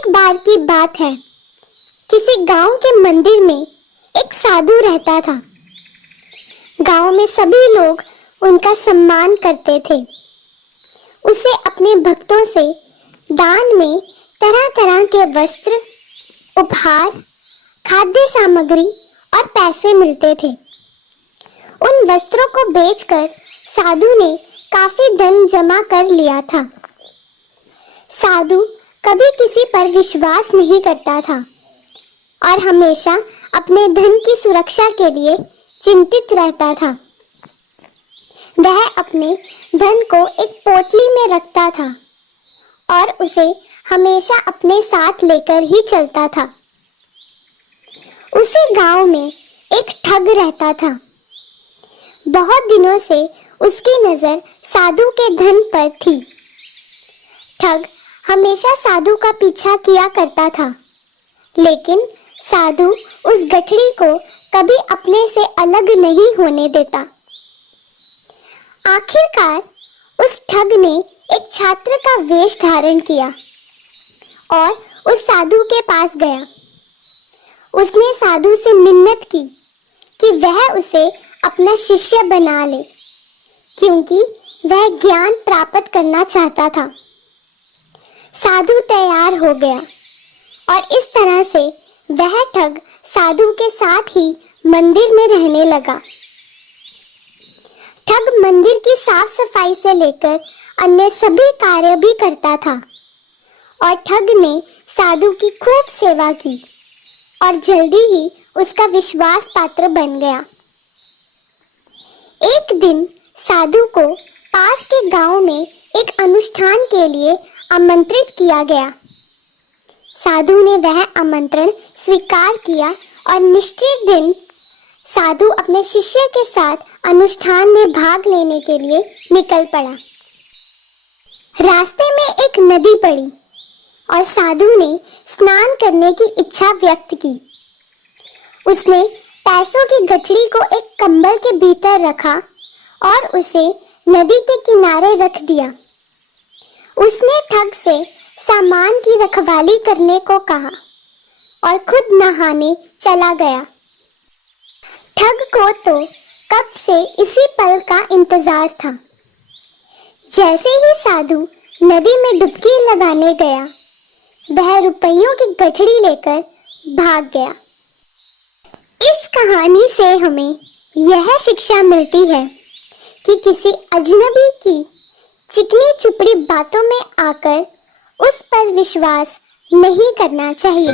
एक बार की बात है। किसी गांव के मंदिर में एक साधु रहता था। गांव में सभी लोग उनका सम्मान करते थे। उसे अपने भक्तों से दान में तरह तरह के वस्त्र, उपहार, खाद्य सामग्री और पैसे मिलते थे। उन वस्त्रों को बेचकर साधु ने काफी धन जमा कर लिया था। साधु कभी किसी पर विश्वास नहीं करता था और हमेशा अपने धन की सुरक्षा के लिए चिंतित रहता था। वह अपने धन को एक पोटली में रखता था और उसे हमेशा अपने साथ लेकर ही चलता था। उसी गांव में एक ठग रहता था। बहुत दिनों से उसकी नजर साधु के धन पर थी। ठग हमेशा साधु का पीछा किया करता था, लेकिन साधु उस गठरी को कभी अपने से अलग नहीं होने देता। आखिरकार उस ठग ने एक छात्र का वेश धारण किया और उस साधु के पास गया। उसने साधु से मिन्नत की कि वह उसे अपना शिष्य बना ले, क्योंकि वह ज्ञान प्राप्त करना चाहता था। साधु तैयार हो गया और इस तरह से वह ठग साधु के साथ ही मंदिर में रहने लगा। ठग मंदिर की साफ सफाई से लेकर अन्य सभी कार्य भी करता था और ठग ने साधु की खूब सेवा की और जल्दी ही उसका विश्वास पात्र बन गया। एक दिन साधु को पास के गांव में एक अनुष्ठान के लिए आमंत्रित किया गया। साधु ने वह आमंत्रण स्वीकार किया और निश्चित दिन साधु अपने शिष्य के साथ अनुष्ठान में भाग लेने के लिए निकल पड़ा। रास्ते में एक नदी पड़ी और साधु ने स्नान करने की इच्छा व्यक्त की। उसने पैसों की गठरी को एक कंबल के भीतर रखा और उसे नदी के किनारे रख दिया। उसने ठग से सामान की रखवाली करने को कहा और खुद नहाने चला गया। ठग को तो कब से इसी पल का इंतजार था। जैसे ही साधु नदी में डुबकी लगाने गया, वह रुपयों की गठरी लेकर भाग गया। इस कहानी से हमें यह शिक्षा मिलती है कि किसी अजनबी की चिकनी चुपड़ी बातों में आकर उस पर विश्वास नहीं करना चाहिए।